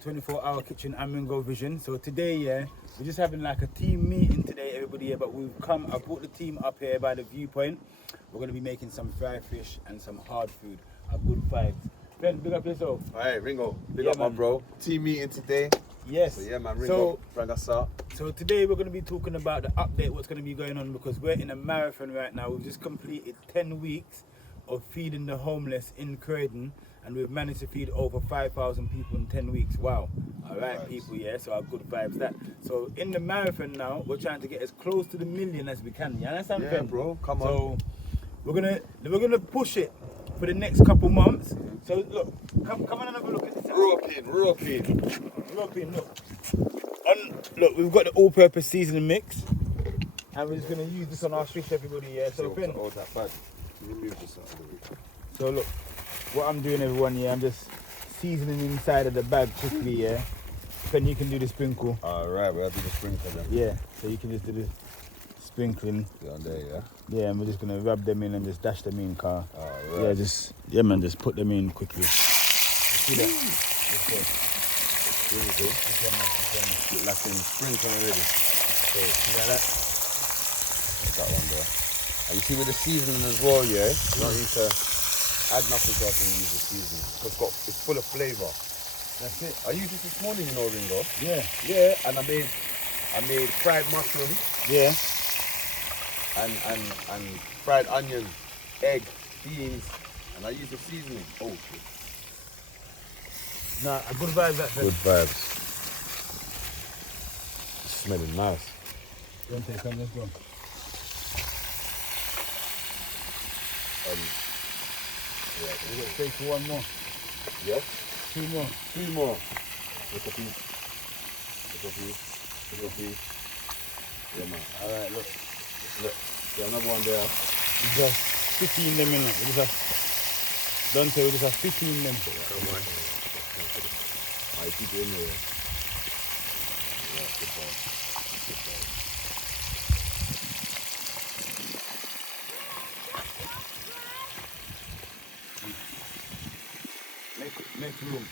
24-hour kitchen and Ringo Vision. So today, yeah, we're just having like a team meeting today, everybody here. But I brought the team up here by the viewpoint. We're gonna be making some fried fish and some hard food. A good vibes. Ben, big up yourself. Alright, Ringo, big up, man. My bro. Team meeting today. Yes. So yeah, man, Ringo, bring us up. So today we're gonna be talking about the update, what's gonna be going on, because we're in a marathon right now. We've just completed 10 weeks of feeding the homeless in Croydon. And we've managed to feed over 5,000 people in 10 weeks. Wow. All right, people, yeah, so our good vibes that. So in the marathon now, we're trying to get as close to the million as we can. You understand? Yeah, bro, come on. So we're gonna push it for the next couple months. So look, come on and have a look at this. Roping, look. Look, we've got the all-purpose seasoning mix. And we're just gonna use this on our fish, everybody, yeah. So Ben. Oh, that bad. Remove this out of the way. So look. What I'm doing, everyone, yeah, I'm just seasoning inside of the bag quickly, yeah. Then you can do the sprinkle. Alright, we'll do the sprinkle then. Yeah, so you can just do the sprinkling. Down there, yeah? Yeah, and we're just gonna rub them in and just dash them in, car. Alright. Yeah, man, just put them in quickly. See that? Look like in sprinkle already. So, see that? That one there. And you see with the seasoning as well, yeah? You don't need to add nothing to it and use the seasoning. It's full of flavour. That's it. I used this morning, you know, Ringo. Yeah. Yeah, and I made fried mushroom. Yeah. And fried onion, egg, beans, and I used the seasoning. Oh shit. Nah, a good vibe that. Good vibes. Smelling nice. Don't take on, let's go. Yeah, we're gonna take one more. Yes. Two more. Look at these. Yeah, man. Alright, look. Got another one there. We just 15 them in. We just have, don't say we just have 15 them. Come on. I keep it in there. Yeah, good ball. Make room.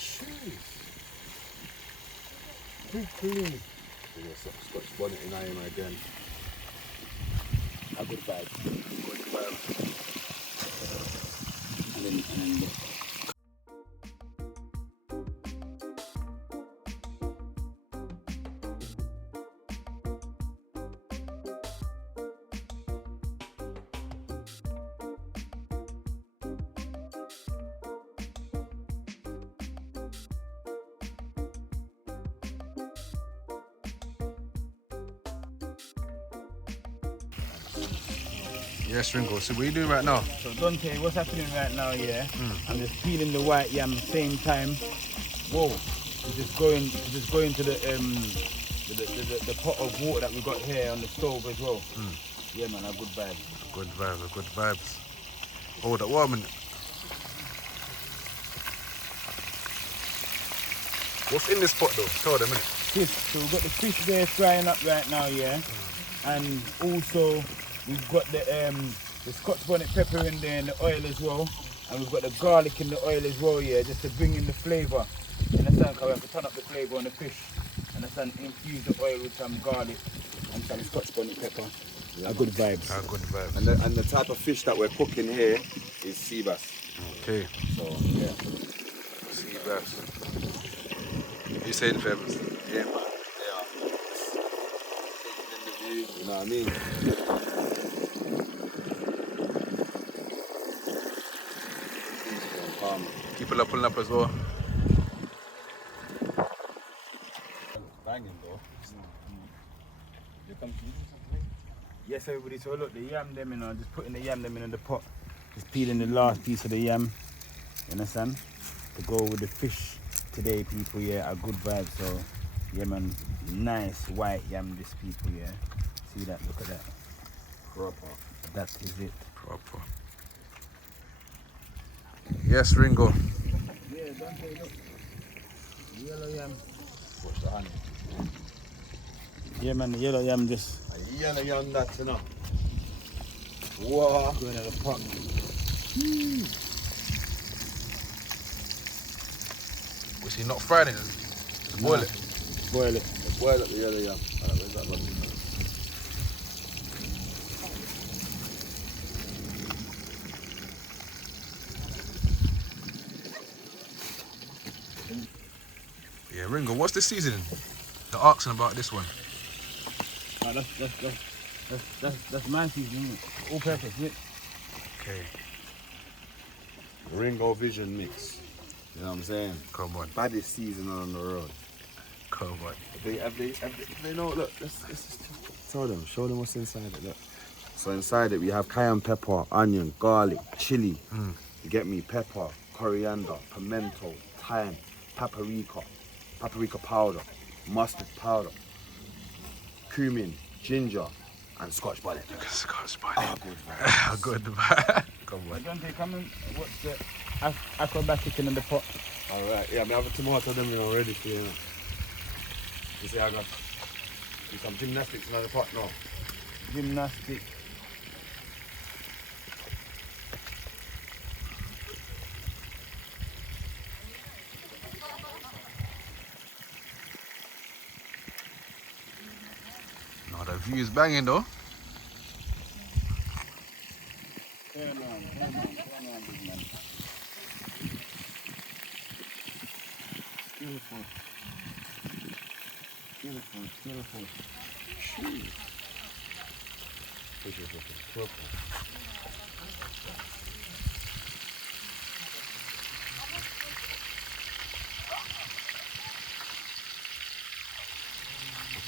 Jeez. Quickly. Scotch bonnet in iron again. A good vibe. And then look. Yes, Ringo. So what are you doing right now? So Dante, what's happening right now, yeah? I'm just peeling the white yam same time. Whoa. We're just going to the pot of water that we got here on the stove as well. Yeah, man, a good vibe. Good vibes. Oh, that warming. What's in this pot though? Show them, innit? Fish. So we've got the fish there frying up right now, yeah? And also we've got the Scotch bonnet pepper in there and the oil as well. And we've got the garlic in the oil as well, yeah, just to bring in the flavour. Understand? Because we have to turn up the flavour on the fish. Understand? Infuse the oil with some garlic and some Scotch bonnet pepper. Yeah. A good vibes. And the type of fish that we're cooking here is sea bass. Okay. So yeah. Sea bass. You saying famous? Yeah, man. Yeah. You know what I mean? People are pulling up as well. Banging though. Yes, everybody. So look, the yam them in, just putting the yam them in the pot. Just peeling the last piece of the yam. You understand? To go with the fish today, people. Yeah, a good vibe. So yeah, man, nice white yam. This people, yeah. See that? Look at that. Proper. That is it. Proper. Yes, Ringo. Yeah, don't say look. Yellow yam. Watch the honey. Yeah, man, the yellow yam just. Yellow yam, that's enough. Wow. Going in the pot. Was he not frying it? Just boil it. Boil it. Boil up the yellow yam. Alright, where's that one? Yeah, Ringo, what's the seasoning? They're asking about this one. That's my seasoning. All purpose, isn't it? Okay, Ringo Vision mix. You know what I'm saying? come on, Baddest seasoning on the road. come on. They know, look, let's just tell them, show them what's inside it, look. So inside it we have cayenne pepper, onion, garlic, chili, you get me, pepper, coriander, pimento, thyme, paprika powder, mustard powder, cumin, ginger, and Scotch bonnet. Scotch bonnet. Ah, good man. Good. Come on. Dante, come and watch the acrobatic in the pot. Alright, yeah, I have a tomato them ready for you. You see, I got do some gymnastics in the pot now. Gymnastic. No, the view is banging though. Turn on, big man. Beautiful. Shoot.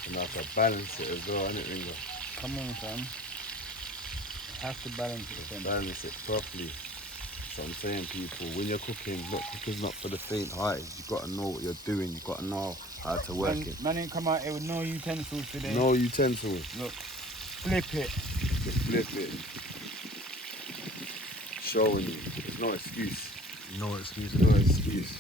And I have to balance it as well, innit, Ringo? Come on, fam. Have to balance it, fam. Balance it properly. That's what I'm saying, people. When you're cooking, look, cooking's not for the faint-hearted. You've got to know what you're doing. You've got to know how to work it. Man ain't come out here with no utensils today. No utensils. Look, flip it. Just flip it. Showing you. There's no excuse. No excuse. No excuse.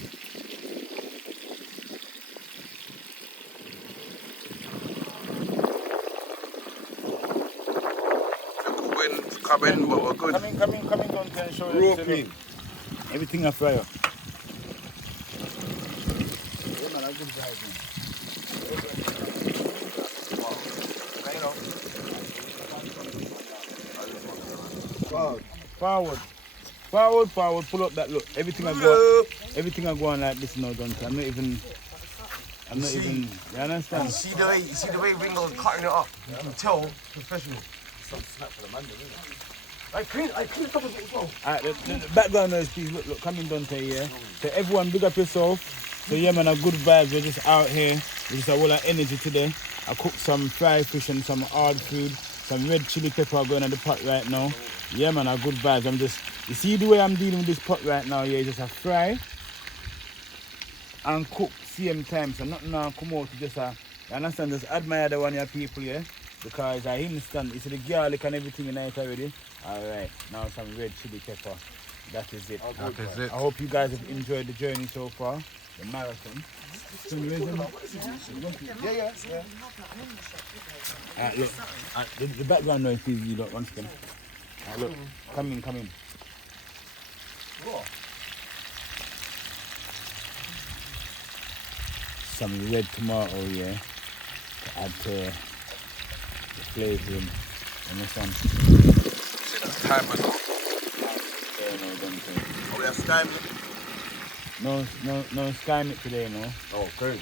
Wind's coming, but we're good. Come in, Dante, and show Roping. everything I fry up. Yeah, man, I'm good vibes, Forward, pull up that look. Everything I go on like this now, Dante. I'm not even, you understand? You see the way Ringo's cutting it up. You can tell professional. I clean top of it as well. Alright, the background noise, please. Look, come in, Dante, yeah? So everyone, big up yourself. So yeah, man, a good vibes. We're just out here. We just have all our energy today. I cooked some fried fish and some hard food. Some red chili pepper going in the pot right now. Yeah, man, a good vibes. You see the way I'm dealing with this pot right now, yeah? Just a fry and cook same time. So nothing now come out to just you understand? Just admire the one of your people, yeah? Because I instant, you see the garlic and everything in it already. Alright, now some red chili pepper. That is it. I hope you guys have enjoyed the journey so far, the marathon. Yeah. Look, the background noise, please, you lot, once again. Look, come in. Some red tomato, yeah, to add to the flavouring. Understand? See that time as well. Oh, we have sky meat? No sky meat today, no. Oh, okay.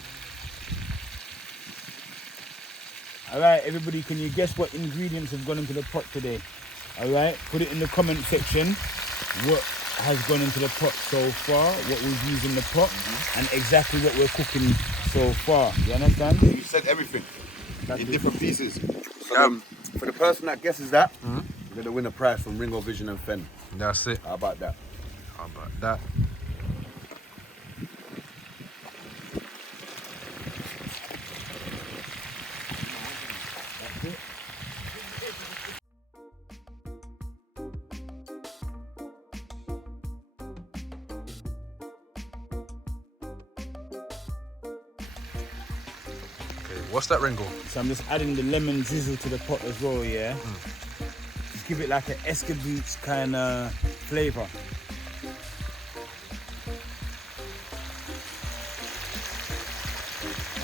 Alright, everybody, can you guess what ingredients have gone into the pot today? Alright, put it in the comment section. What has gone into the pot so far, what we've used in the pot, and exactly what we're cooking so far. You understand? You said everything in different pieces. So for the person that guesses that, you're going to win a prize from Ringo Vision and Fen. That's it. How about that? How about that? What's that, Ringo? So I'm just adding the lemon drizzle to the pot as well, yeah? Just give it like an escabouche kind of flavour.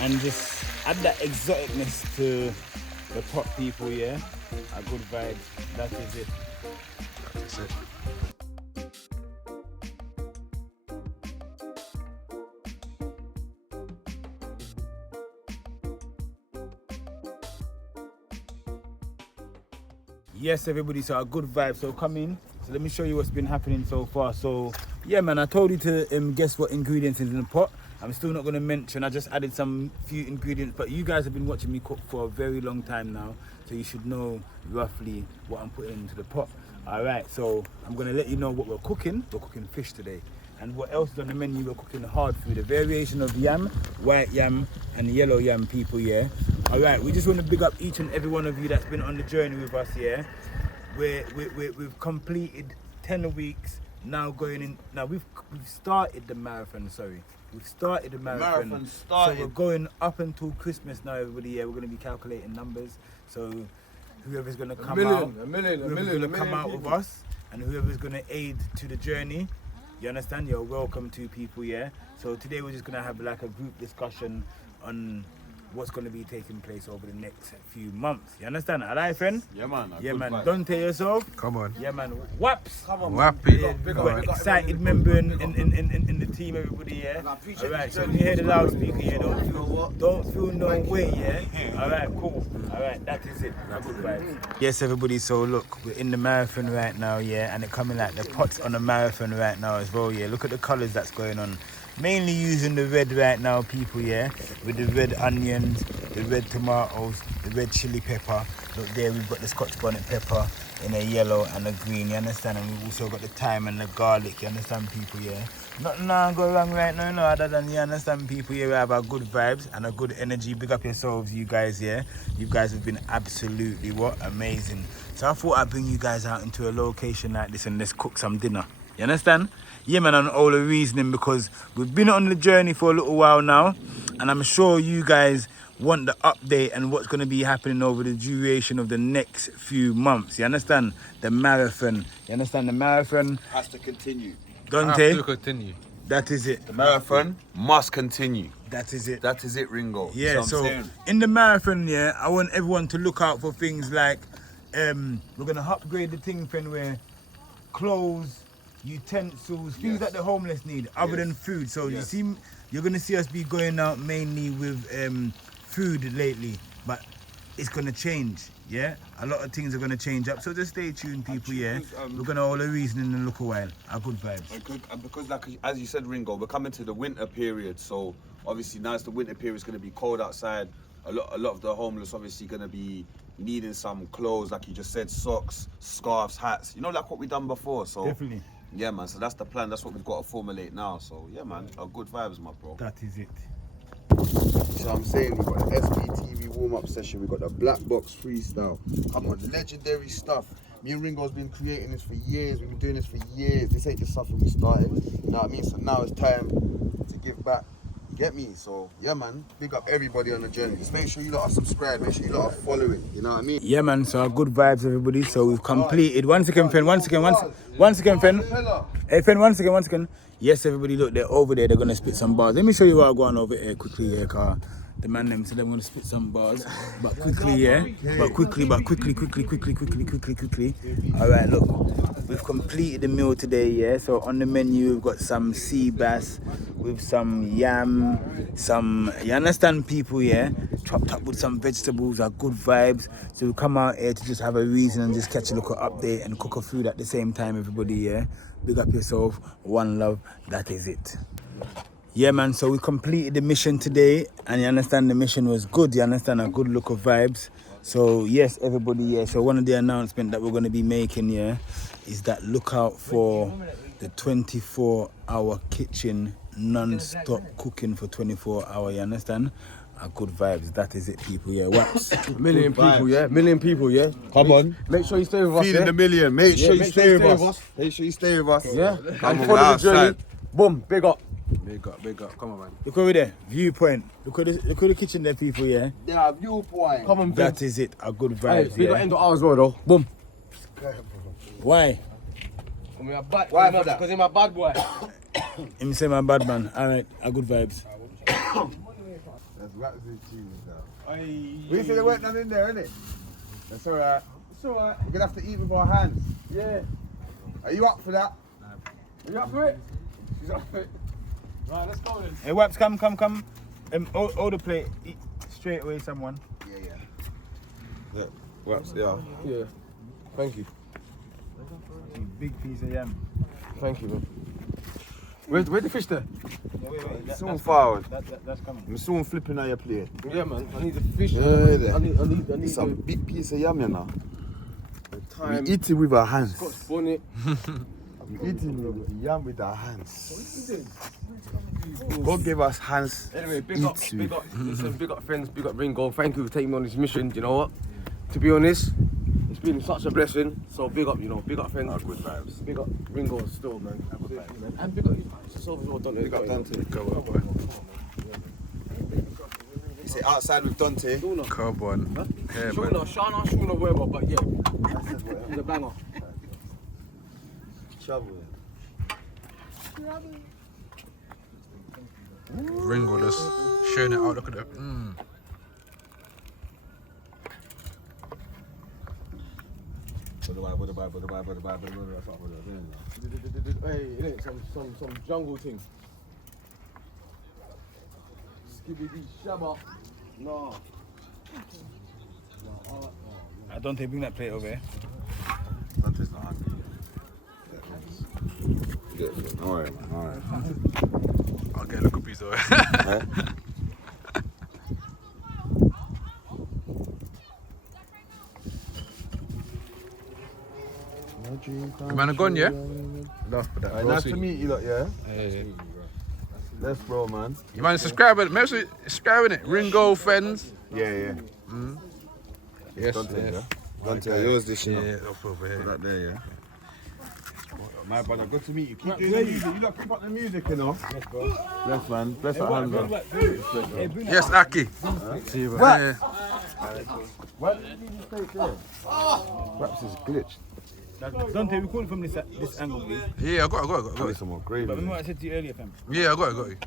and just add that exoticness to the pot, people, yeah? A good vibe, that is it. That's it. Yes, everybody, so a good vibe. So come in. So let me show you what's been happening so far. So yeah, man, I told you to guess what ingredients is in the pot. I'm still not going to mention. I just added some few ingredients, but you guys have been watching me cook for a very long time now, so you should know roughly what I'm putting into the pot. All right, so I'm going to let you know what we're cooking. We're cooking fish today. And what else is on the menu? We're cooking hard food, a variation of yam, white yam, and yellow yam, people, yeah? All right, we just want to big up each and every one of you that's been on the journey with us, yeah? We've completed 10 weeks, now going in, now we've started the marathon, sorry. We've started the marathon. Marathon started. So we're going up until Christmas now, everybody, yeah? We're going to be calculating numbers. So whoever's going to come out, whoever's going to come out with us, and whoever's going to aid to the journey, you understand? You're welcome to, people, yeah? So today we're just going to have like a group discussion on what's going to be taking place over the next few months. You understand? Alright, friend? Yeah, man. Yeah, man. Don't tell yourself. Come on. Yeah, man. Waps. Come on, Wappy. Yeah, we've got excited member in the team, everybody, yeah? Alright, so when you hear the loudspeaker, yeah, don't feel no way, yeah? Alright, cool. Alright, that is it. Have good vibes. Yes, everybody, so look, we're in the marathon right now, yeah? And it coming like the pots on the marathon right now as well, yeah? Look at the colours that's going on. Mainly using the red right now, people, yeah? With the red onions, the red tomatoes, the red chili pepper. Look there, we've got the Scotch bonnet pepper in a yellow and a green, you understand? And we've also got the thyme and the garlic, you understand, people, yeah? Nothing now go wrong right now, no, other than, you understand, people, yeah? We have our good vibes and a good energy. Big up yourselves, you guys, yeah? You guys have been absolutely, what? Amazing. So I thought I'd bring you guys out into a location like this and let's cook some dinner. You understand? Yeah, man, and all the reasoning because we've been on the journey for a little while now, and I'm sure you guys want the update and what's going to be happening over the duration of the next few months. You understand? The marathon. You understand? The marathon has to continue. Dante? Have to continue. That is it. The marathon must continue. That is it. That is it, Ringo. Yeah, so in the marathon, yeah, I want everyone to look out for things like, we're going to upgrade the thing, friend, where clothes, utensils, things that the homeless need other than food. So you see, you're gonna see us be going out mainly with food lately, but it's gonna change. Yeah, a lot of things are gonna change up. So just stay tuned, people. Yeah, we're gonna all the reasoning in a little while. Our good vibes. Because like as you said, Ringo, we're coming to the winter period. So obviously now as the winter period is gonna be cold outside. A lot of the homeless obviously gonna be needing some clothes, like you just said, socks, scarves, hats. You know, like what we done before. So definitely. Yeah, man, so that's the plan. That's what we've got to formulate now. So, yeah, man, good vibes, my bro. That is it. So I'm saying we've got the SBTV warm-up session. We've got the Black Box Freestyle. Come on, legendary stuff. Me and Ringo's been creating this for years. We've been doing this for years. This ain't just something we started. You know what I mean? So now it's time to give back. Get me? So, yeah, man, big up everybody on the journey. Just make sure you lot are subscribed. Make sure you lot are following. You know what I mean? Yeah, man, so good vibes, everybody. So we've completed. One second, friend. One second, friend. Hey, friend, one second. Yes, everybody, look, they're over there. They're going to spit some bars. Let me show you what I'm going over here quickly here, car. The man them said they're going to spit some bars. But quickly, yeah? But quickly. All right, look. We've completed the meal today, yeah? So on the menu, we've got some sea bass with some yam, some, you understand, people, yeah? Chopped up with some vegetables, are good vibes. So we come out here to just have a reason and just catch a look at update and cook a food at the same time, everybody, yeah? Big up yourself, one love, that is it. Yeah, man, so we completed the mission today, and you understand the mission was good, you understand, a good look of vibes. So yes, everybody, yeah, so one of the announcements that we're going to be making, yeah, is that look out for the 24-hour kitchen, non-stop cooking for 24 hours, you understand? A good vibes, that is it, people, yeah. Waps. Million people, yeah. Come on. Make sure you stay with us. Feeding the million. Make sure you stay with us. Make sure you stay with us. Yeah. Come on, follow the journey. Boom, big up. Big up. Come on, man. Look over there, viewpoint. Look at the kitchen there, people, yeah. Yeah, viewpoint. Come on, That is it, a good vibes, we got yeah. end of ours, though. Boom. Why? Why not that? Because I'm a bad boy. Him say my bad man. Alright, a good vibes. Wraps with cheese now. Aye. We said there weren't none in there, innit? That's alright. It's alright. We're gonna have to eat with our hands. Yeah. Are you up for that? Are you up for it? She's up for it. Right, let's go then. Hey, Waps, come. Hold the plate. Eat straight away, someone. Yeah. Look, Wraps, yeah. Yeah. Thank you. Big piece of yam. Thank you, man. Where's the fish there? No, wait. Soon forward. That's coming. I'm soon flipping on your plate. Yeah, man. I need the fish. Yeah, I need It's a big piece of yam, you know. time. We eat it with our hands. Scotch bonnet. We eat it with the yam with our hands. God gave us hands. Anyway, big eat up, with. listen, big up friends, big up Ringo. Thank you for taking me on this mission. You know what? To be honest, it's been such a blessing. So big up, big up friends. Good vibes. Big up Ringo still, man. Good vibes, man. And big up yourself as well, Dante. Big up Dante. You say outside with Dante. Come on. Yeah, man. Shana, whatever, but yeah. He's a banger. Trouble. Ringo just sharing it out. Look at that. Hey, innit? Some jungle thing. Skibidi shabba. No. I don't think bring that plate over here. Dante's not hungry. Alright, man. Alright. I'll get a little piece though. You man are gone, yeah? Enough for that. Alright, nice to meet you lot, yeah? Yeah. Let's roll, man. You man subscribing? Make sure you subscribing it. Ringo friends. Yeah. Yes. Dante, yes. Dante, yours this Yeah, year. up over Put here. that there, yeah? My brother, good to meet you. Keep doing the music. You lot keep up the music, you know? Let's go. Bless, man. Bless our hands, man. Yes, Aki. See you, man. Why did you just take there? Perhaps it's glitched. Dante, we call it from this angle, please. Yeah, I got Give me it. some more But gravy. remember what I said to you earlier, fam? Yeah, I got it.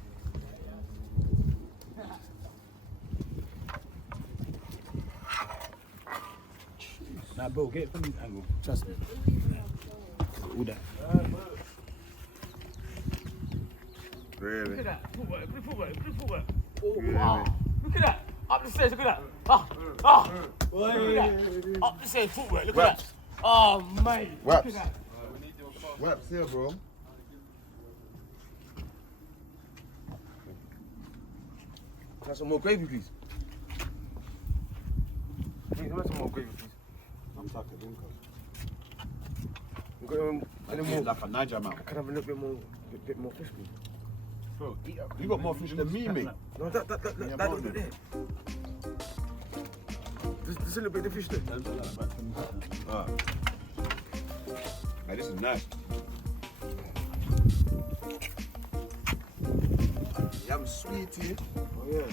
Nah, bro, get it from this angle. Trust me. All that. Really? Look at that. Footwork. Oh, wow. Look at that. Up the stairs, look at that. Look at that. Up the stairs, footwork, look at that. Oh, mate. Waps. Look at that. Waps here, bro. Can I have some more gravy, please? Can I have some more gravy, please? I'm talking Ringo. Any more? Like a Niger man. Can I have a little bit more fish, please? Bro, eat up. You got more fish than me, mate. No, that little bit there. There's a little bit of fish there. Hey, this is nice. Yam sweetie. Oh, yeah.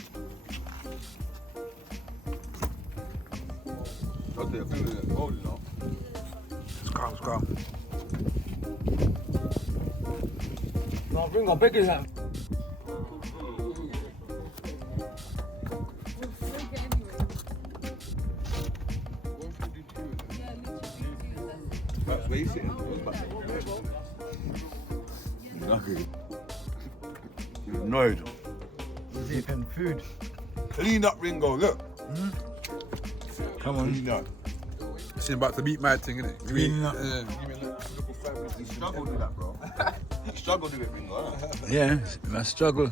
Okay, I feel it cold now. It's calm. No, Ringo, beg you that. That's where you sitting. Lucky. You're annoyed. Deep in food. Clean up, Ringo. Look. Come on. Clean up. It's about to beat my thing, innit? Cleaning up. He struggled with that, bro. He struggled with it, Ringo. Yeah, I struggle.